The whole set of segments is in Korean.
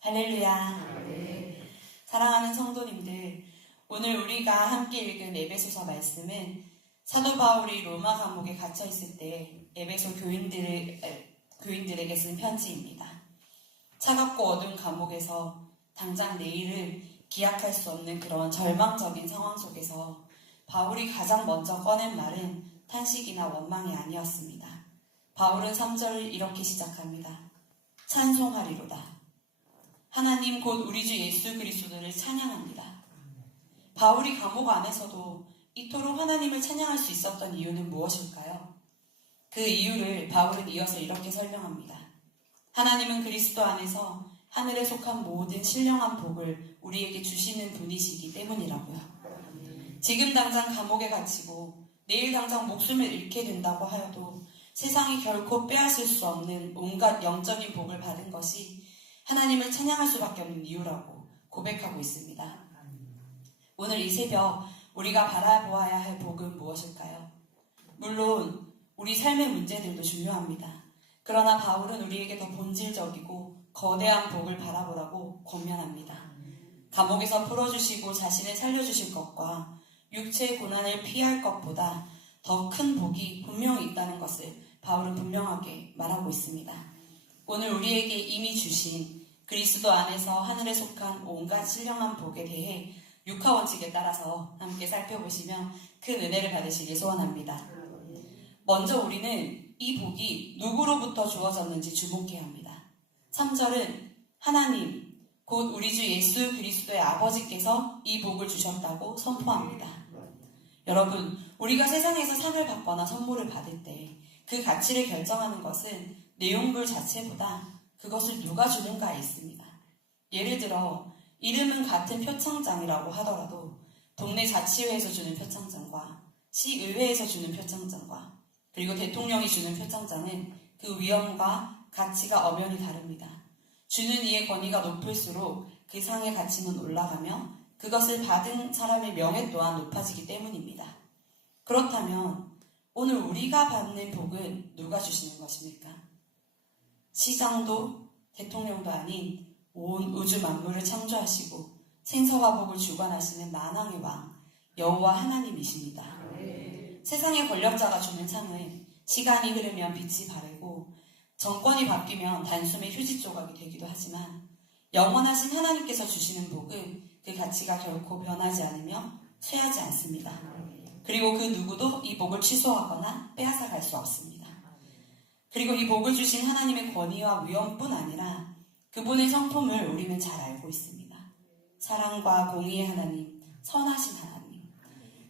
할렐루야. 사랑하는 성도님들, 오늘 우리가 함께 읽은 에베소서 말씀은 사도 바울이 로마 감옥에 갇혀 있을 때 에베소 교인들에게 쓴 편지입니다. 차갑고 어두운 감옥에서 당장 내일을 기약할 수 없는 그런 절망적인 상황 속에서 바울이 가장 먼저 꺼낸 말은 탄식이나 원망이 아니었습니다. 바울은 3절을 이렇게 시작합니다. 찬송하리로다. 하나님 곧 우리 주 예수 그리스도를 찬양합니다. 바울이 감옥 안에서도 이토록 하나님을 찬양할 수 있었던 이유는 무엇일까요? 그 이유를 바울은 이어서 이렇게 설명합니다. 하나님은 그리스도 안에서 하늘에 속한 모든 신령한 복을 우리에게 주시는 분이시기 때문이라고요. 지금 당장 감옥에 갇히고 내일 당장 목숨을 잃게 된다고 하여도 세상이 결코 빼앗을 수 없는 온갖 영적인 복을 받은 것이 하나님을 찬양할 수밖에 없는 이유라고 고백하고 있습니다. 오늘 이 새벽 우리가 바라보아야 할 복은 무엇일까요? 물론 우리 삶의 문제들도 중요합니다. 그러나 바울은 우리에게 더 본질적이고 거대한 복을 바라보라고 권면합니다. 감옥에서 풀어주시고 자신을 살려주실 것과 육체의 고난을 피할 것보다 더 큰 복이 분명히 있다는 것을 바울은 분명하게 말하고 있습니다. 오늘 우리에게 이미 주신 그리스도 안에서 하늘에 속한 온갖 신령한 복에 대해 육하 원칙에 따라서 함께 살펴보시며 큰 은혜를 받으시길 소원합니다. 먼저 우리는 이 복이 누구로부터 주어졌는지 주목해야 합니다. 3절은 하나님, 곧 우리 주 예수 그리스도의 아버지께서 이 복을 주셨다고 선포합니다. 여러분, 우리가 세상에서 상을 받거나 선물을 받을 때 그 가치를 결정하는 것은 내용물 자체보다 그것을 누가 주는가에 있습니다. 예를 들어 이름은 같은 표창장이라고 하더라도 동네 자치회에서 주는 표창장과 시의회에서 주는 표창장과 그리고 대통령이 주는 표창장은 그 위엄과 가치가 엄연히 다릅니다. 주는 이의 권위가 높을수록 그 상의 가치는 올라가며 그것을 받은 사람의 명예 또한 높아지기 때문입니다. 그렇다면 오늘 우리가 받는 복은 누가 주시는 것입니까? 시장도 대통령도 아닌 온 우주 만물을 창조하시고 생사와 복을 주관하시는 만왕의 왕 여호와 하나님이십니다. 세상의 권력자가 주는 상은 시간이 흐르면 빛이 바르고 정권이 바뀌면 단숨에 휴지 조각이 되기도 하지만 영원하신 하나님께서 주시는 복은 그 가치가 결코 변하지 않으며 쇠하지 않습니다. 그리고 그 누구도 이 복을 취소하거나 빼앗아 갈 수 없습니다. 그리고 이 복을 주신 하나님의 권위와 위엄뿐 아니라 그분의 성품을 우리는 잘 알고 있습니다. 사랑과 공의의 하나님, 선하신 하나님.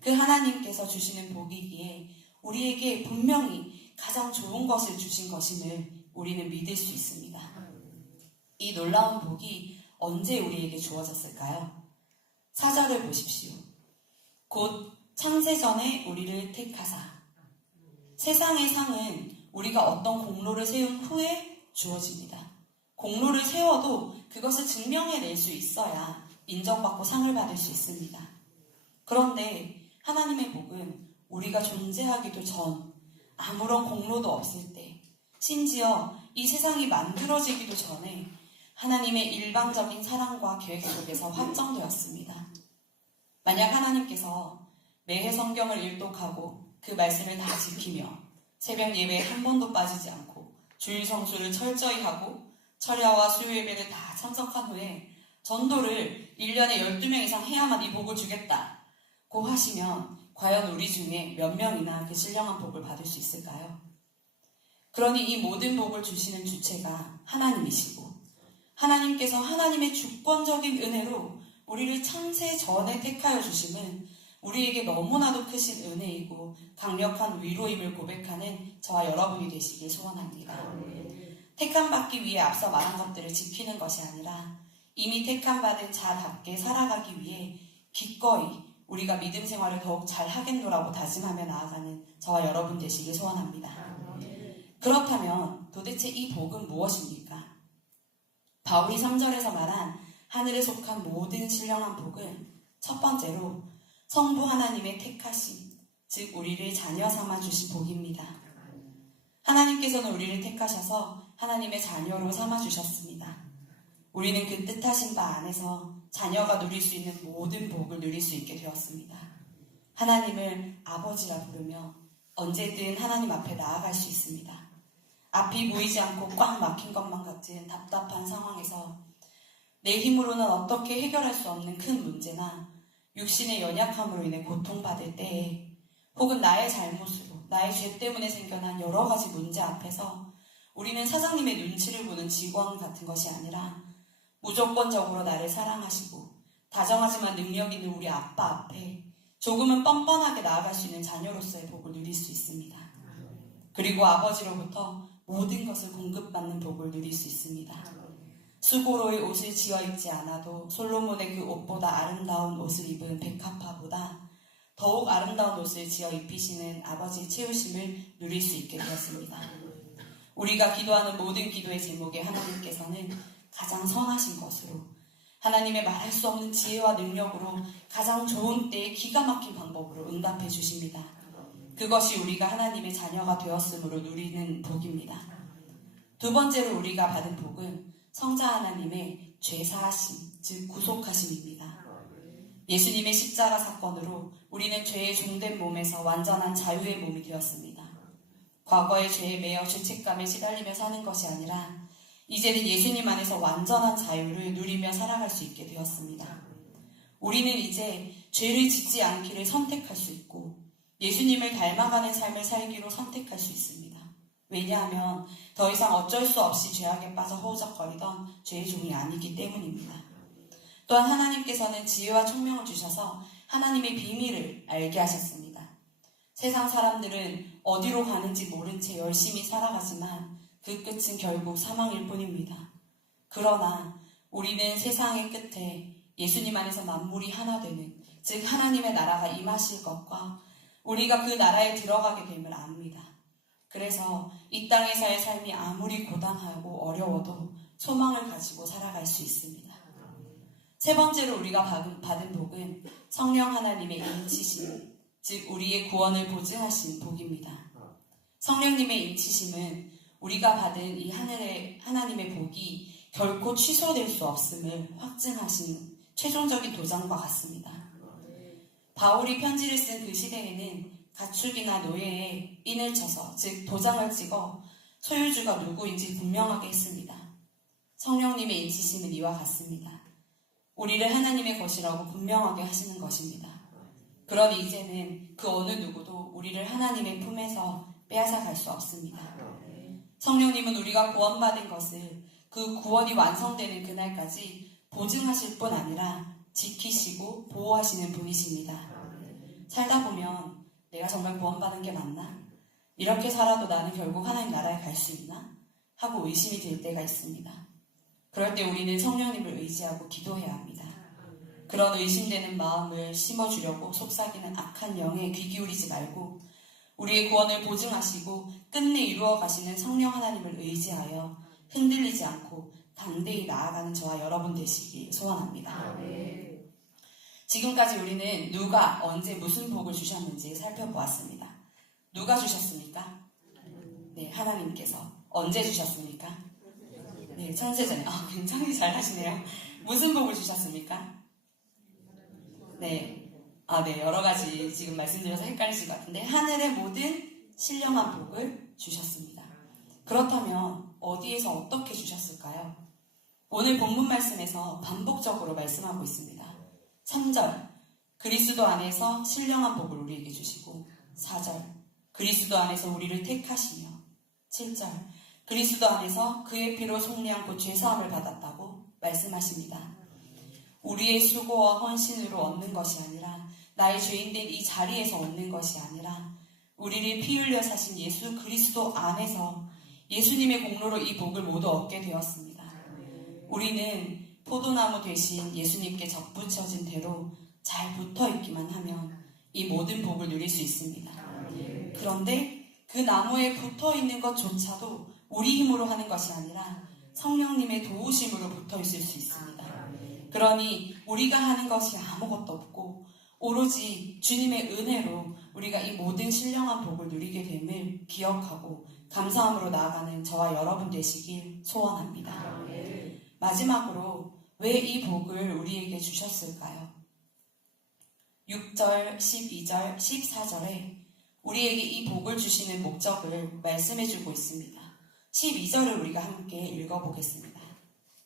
그 하나님께서 주시는 복이기에 우리에게 분명히 가장 좋은 것을 주신 것임을 우리는 믿을 수 있습니다. 이 놀라운 복이 언제 우리에게 주어졌을까요? 4절을 보십시오. 곧 창세전에 우리를 택하사. 세상의 상은 우리가 어떤 공로를 세운 후에 주어집니다. 공로를 세워도 그것을 증명해낼 수 있어야 인정받고 상을 받을 수 있습니다. 그런데 하나님의 복은 우리가 존재하기도 전, 아무런 공로도 없을 때, 심지어 이 세상이 만들어지기도 전에 하나님의 일방적인 사랑과 계획 속에서 확정되었습니다. 만약 하나님께서 매해 성경을 일독하고 그 말씀을 다 지키며 새벽 예배에 한 번도 빠지지 않고 주일 성수를 철저히 하고 철야와 수요 예배를 다 참석한 후에 전도를 1년에 12명 이상 해야만 이 복을 주겠다고 하시면 과연 우리 중에 몇 명이나 그 신령한 복을 받을 수 있을까요? 그러니 이 모든 복을 주시는 주체가 하나님이시고 하나님께서 하나님의 주권적인 은혜로 우리를 창세 전에 택하여 주심은 우리에게 너무나도 크신 은혜이고 강력한 위로임을 고백하는 저와 여러분이 되시길 소원합니다. 택함받기 위해 앞서 말한 것들을 지키는 것이 아니라 이미 택함받은 자답게 살아가기 위해 기꺼이 우리가 믿음 생활을 더욱 잘 하겠노라고 다짐하며 나아가는 저와 여러분 되시길 소원합니다. 그렇다면 도대체 이 복은 무엇입니까? 바울이 3절에서 말한 하늘에 속한 모든 신령한 복은 첫 번째로 성부 하나님의 택하심, 즉 우리를 자녀 삼아 주신 복입니다. 하나님께서는 우리를 택하셔서 하나님의 자녀로 삼아 주셨습니다. 우리는 그 뜻하신 바 안에서 자녀가 누릴 수 있는 모든 복을 누릴 수 있게 되었습니다. 하나님을 아버지라 부르며 언제든 하나님 앞에 나아갈 수 있습니다. 앞이 보이지 않고 꽉 막힌 것만 같은 답답한 상황에서 내 힘으로는 어떻게 해결할 수 없는 큰 문제나 육신의 연약함으로 인해 고통받을 때에 혹은 나의 잘못으로 나의 죄 때문에 생겨난 여러 가지 문제 앞에서 우리는 사장님의 눈치를 보는 직원 같은 것이 아니라 무조건적으로 나를 사랑하시고 다정하지만 능력 있는 우리 아빠 앞에 조금은 뻔뻔하게 나아갈 수 있는 자녀로서의 복을 누릴 수 있습니다. 그리고 아버지로부터 모든 것을 공급받는 복을 누릴 수 있습니다. 수고로의 옷을 지어 입지 않아도 솔로몬의 그 옷보다 아름다운 옷을 입은 백합화보다 더욱 아름다운 옷을 지어 입히시는 아버지의 채우심을 누릴 수 있게 되었습니다. 우리가 기도하는 모든 기도의 제목에 하나님께서는 가장 선하신 것으로 하나님의 말할 수 없는 지혜와 능력으로 가장 좋은 때에 기가 막힌 방법으로 응답해 주십니다. 그것이 우리가 하나님의 자녀가 되었으므로 누리는 복입니다. 두 번째로 우리가 받은 복은 성자 하나님의 죄사하심, 즉 구속하심입니다. 예수님의 십자가 사건으로 우리는 죄의 종된 몸에서 완전한 자유의 몸이 되었습니다. 과거의 죄에 매여 죄책감에 시달리며 사는 것이 아니라 이제는 예수님 안에서 완전한 자유를 누리며 살아갈 수 있게 되었습니다. 우리는 이제 죄를 짓지 않기를 선택할 수 있고 예수님을 닮아가는 삶을 살기로 선택할 수 있습니다. 왜냐하면 더 이상 어쩔 수 없이 죄악에 빠져 허우적거리던 죄의 종이 아니기 때문입니다. 또한 하나님께서는 지혜와 총명을 주셔서 하나님의 비밀을 알게 하셨습니다. 세상 사람들은 어디로 가는지 모른 채 열심히 살아가지만 그 끝은 결국 사망일 뿐입니다. 그러나 우리는 세상의 끝에 예수님 안에서 만물이 하나 되는, 즉 하나님의 나라가 임하실 것과 우리가 그 나라에 들어가게 됨을 압니다. 그래서 이 땅에서의 삶이 아무리 고단하고 어려워도 소망을 가지고 살아갈 수 있습니다. 세 번째로 우리가 받은 복은 성령 하나님의 인치심, 즉 우리의 구원을 보증하신 복입니다. 성령님의 인치심은 우리가 받은 이 하늘의 하나님의 복이 결코 취소될 수 없음을 확증하신 최종적인 도장과 같습니다. 바울이 편지를 쓴 그 시대에는 가축이나 노예에 인을 쳐서, 즉 도장을 찍어 소유주가 누구인지 분명하게 했습니다. 성령님의 인치심은 이와 같습니다. 우리를 하나님의 것이라고 분명하게 하시는 것입니다. 그러니 이제는 그 어느 누구도 우리를 하나님의 품에서 빼앗아 갈 수 없습니다. 성령님은 우리가 구원받은 것을 그 구원이 완성되는 그날까지 보증하실 뿐 아니라 지키시고 보호하시는 분이십니다. 살다 보면 내가 정말 구원받은 게 맞나? 이렇게 살아도 나는 결국 하나님 나라에 갈 수 있나? 하고 의심이 들 때가 있습니다. 그럴 때 우리는 성령님을 의지하고 기도해야 합니다. 그런 의심되는 마음을 심어주려고 속삭이는 악한 영에 귀 기울이지 말고 우리의 구원을 보증하시고 끝내 이루어 가시는 성령 하나님을 의지하여 흔들리지 않고 담대히 나아가는 저와 여러분 되시길 소원합니다. 지금까지 우리는 누가 언제 무슨 복을 주셨는지 살펴보았습니다. 누가 주셨습니까? 네, 하나님께서. 언제 주셨습니까? 네, 창세전에. 굉장히 잘 하시네요. 무슨 복을 주셨습니까? 네, 여러 가지 지금 말씀드려서 헷갈리실 것 같은데 하늘의 모든 신령한 복을 주셨습니다. 그렇다면 어디에서 어떻게 주셨을까요? 오늘 본문 말씀에서 반복적으로 말씀하고 있습니다. 3절, 그리스도 안에서 신령한 복을 우리에게 주시고 4절, 그리스도 안에서 우리를 택하시며 7절, 그리스도 안에서 그의 피로 속량 곧 죄사함을 받았다고 말씀하십니다. 우리의 수고와 헌신으로 얻는 것이 아니라 나의 죄인된 이 자리에서 얻는 것이 아니라 우리를 피 흘려 사신 예수 그리스도 안에서 예수님의 공로로 이 복을 모두 얻게 되었습니다. 우리는 포도나무 대신 예수님께 접붙여진 대로 잘 붙어있기만 하면 이 모든 복을 누릴 수 있습니다. 그런데 그 나무에 붙어있는 것조차도 우리 힘으로 하는 것이 아니라 성령님의 도우심으로 붙어있을 수 있습니다. 그러니 우리가 하는 것이 아무것도 없고 오로지 주님의 은혜로 우리가 이 모든 신령한 복을 누리게 됨을 기억하고 감사함으로 나아가는 저와 여러분 되시길 소원합니다. 마지막으로 왜 이 복을 우리에게 주셨을까요? 6절, 12절, 14절에 우리에게 이 복을 주시는 목적을 말씀해주고 있습니다. 12절을 우리가 함께 읽어보겠습니다.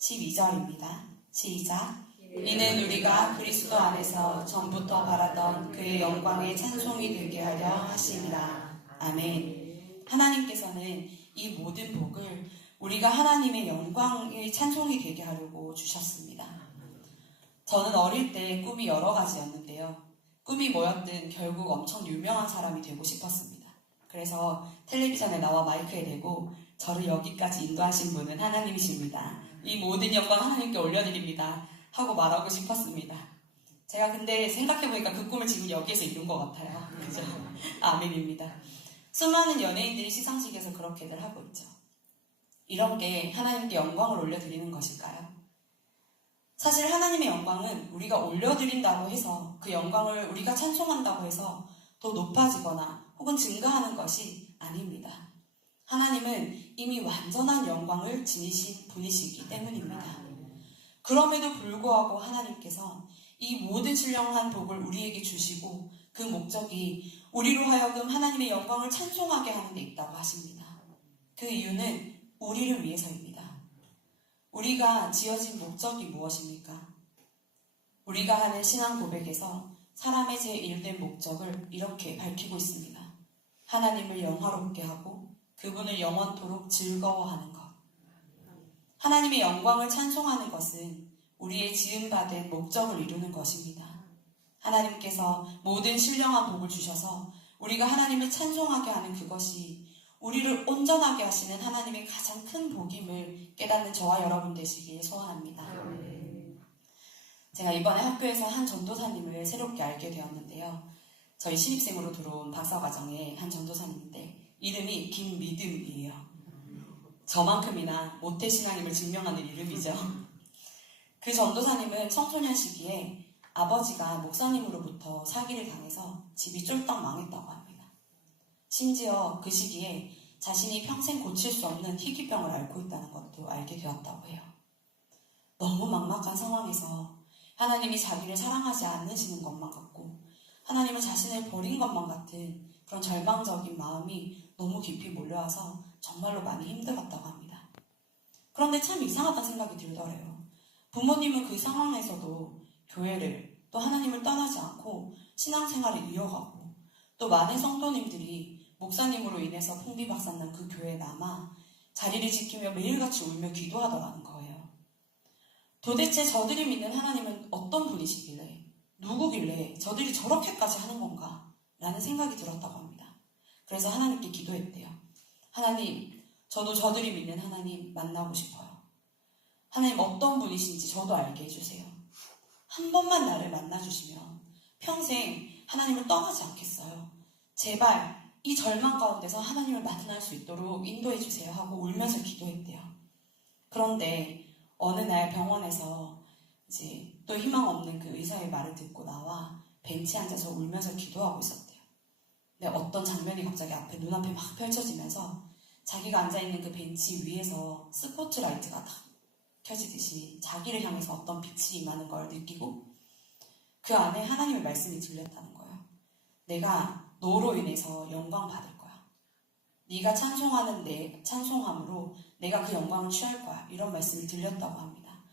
12절입니다. 시작. 이는 우리가 그리스도 안에서 전부터 바라던 그의 영광의 찬송이 되게 하려 하심이라. 아멘. 하나님께서는 이 모든 복을 우리가 하나님의 영광의 찬송이 되게 하려고 주셨습니다. 저는 어릴 때 꿈이 여러 가지였는데요. 꿈이 뭐였든 결국 엄청 유명한 사람이 되고 싶었습니다. 그래서 텔레비전에 나와 마이크에 대고 저를 여기까지 인도하신 분은 하나님이십니다. 이 모든 영광 하나님께 올려드립니다. 하고 말하고 싶었습니다. 제가 근데 생각해보니까 그 꿈을 지금 여기에서 이룬 것 같아요. 그죠? 아멘입니다. 수많은 연예인들이 시상식에서 그렇게들 하고 있죠. 이런 게 하나님께 영광을 올려드리는 것일까요? 사실 하나님의 영광은 우리가 올려드린다고 해서 그 영광을 우리가 찬송한다고 해서 더 높아지거나 혹은 증가하는 것이 아닙니다. 하나님은 이미 완전한 영광을 지니신 분이시기 때문입니다. 그럼에도 불구하고 하나님께서 이 모든 신령한 복을 우리에게 주시고 그 목적이 우리로 하여금 하나님의 영광을 찬송하게 하는 데 있다고 하십니다. 그 이유는 우리를 위해서입니다. 우리가 지어진 목적이 무엇입니까? 우리가 하는 신앙 고백에서 사람의 제1된 목적을 이렇게 밝히고 있습니다. 하나님을 영화롭게 하고 그분을 영원토록 즐거워하는 것. 하나님의 영광을 찬송하는 것은 우리의 지음받은 목적을 이루는 것입니다. 하나님께서 모든 신령한 복을 주셔서 우리가 하나님을 찬송하게 하는 그것이 우리를 온전하게 하시는 하나님의 가장 큰 복임을 깨닫는 저와 여러분 되시길 소원합니다. 제가 이번에 학교에서 한 전도사님을 새롭게 알게 되었는데요. 저희 신입생으로 들어온 박사과정의 한 전도사님인데 이름이 김미듬이에요. 저만큼이나 모태신앙임을 증명하는 이름이죠. 그 전도사님은 청소년 시기에 아버지가 목사님으로부터 사기를 당해서 집이 쫄딱 망했다고 합니다. 심지어 그 시기에 자신이 평생 고칠 수 없는 희귀병을 앓고 있다는 것도 알게 되었다고 해요. 너무 막막한 상황에서 하나님이 자기를 사랑하지 않으시는 것만 같고 하나님은 자신을 버린 것만 같은 그런 절망적인 마음이 너무 깊이 몰려와서 정말로 많이 힘들었다고 합니다. 그런데 참 이상하다는 생각이 들더래요. 부모님은 그 상황에서도 교회를 또 하나님을 떠나지 않고 신앙생활을 이어가고 또 많은 성도님들이 목사님으로 인해서 풍비박산난 그 교회에 남아 자리를 지키며 매일같이 울며 기도하더라는 거예요. 도대체 저들이 믿는 하나님은 어떤 분이시길래 누구길래 저들이 저렇게까지 하는 건가? 라는 생각이 들었다고 합니다. 그래서 하나님께 기도했대요. 하나님, 저도 저들이 믿는 하나님 만나고 싶어요. 하나님 어떤 분이신지 저도 알게 해주세요. 한 번만 나를 만나주시면 평생 하나님을 떠나지 않겠어요. 제발 이 절망 가운데서 하나님을 만날 수 있도록 인도해 주세요 하고 울면서 기도했대요. 그런데 어느 날 병원에서 이제 또 희망 없는 그 의사의 말을 듣고 나와 벤치에 앉아서 울면서 기도하고 있었대요. 근데 어떤 장면이 갑자기 앞에 눈앞에 막 펼쳐지면서 자기가 앉아있는 그 벤치 위에서 스포트라이트가 딱 켜지듯이 자기를 향해서 어떤 빛이 임하는 걸 느끼고 그 안에 하나님의 말씀이 들렸다는 거예요. 내가 너로 인해서 영광 받을 거야. 네가 찬송하는 내 찬송함으로 내가 그 영광을 취할 거야. 이런 말씀이 들렸다고 합니다.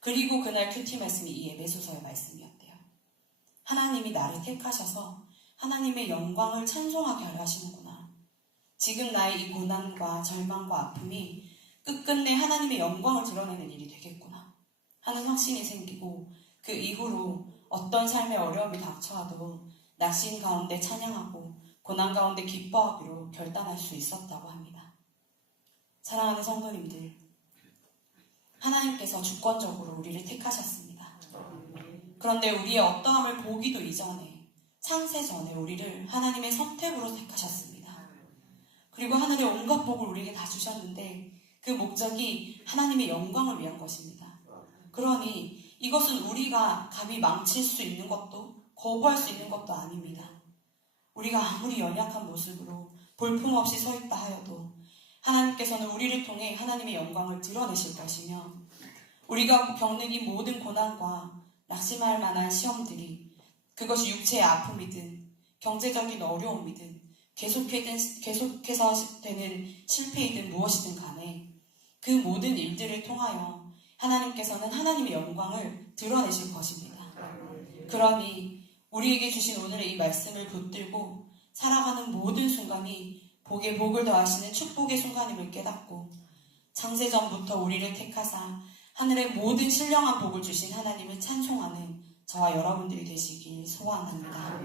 그리고 그날 큐티 말씀이 이 에베소서의 말씀이었대요. 하나님이 나를 택하셔서 하나님의 영광을 찬송하게 하려 하시는구나. 지금 나의 이 고난과 절망과 아픔이 끝끝내 하나님의 영광을 드러내는 일이 되겠구나 하는 확신이 생기고 그 이후로 어떤 삶의 어려움이 닥쳐와도 낙심 가운데 찬양하고 고난 가운데 기뻐하기로 결단할 수 있었다고 합니다. 사랑하는 성도님들, 하나님께서 주권적으로 우리를 택하셨습니다. 그런데 우리의 어떠함을 보기도 이전에 창세 전에 우리를 하나님의 선택으로 택하셨습니다. 그리고 하늘의 온갖 복을 우리에게 다 주셨는데 그 목적이 하나님의 영광을 위한 것입니다. 그러니 이것은 우리가 감히 망칠 수 있는 것도 거부할 수 있는 것도 아닙니다. 우리가 아무리 연약한 모습으로 볼품없이 서 있다 하여도 하나님께서는 우리를 통해 하나님의 영광을 드러내실 것이며 우리가 겪는 이 모든 고난과 낙심할 만한 시험들이, 그것이 육체의 아픔이든 경제적인 어려움이든 계속해서 되는 실패이든 무엇이든 간에 그 모든 일들을 통하여 하나님께서는 하나님의 영광을 드러내실 것입니다. 그러니 우리에게 주신 오늘의 이 말씀을 붙들고 살아가는 모든 순간이 복에 복을 더하시는 축복의 순간임을 깨닫고 창세전부터 우리를 택하사 하늘의 모든 신령한 복을 주신 하나님을 찬송하는 저와 여러분들이 되시길 소원합니다.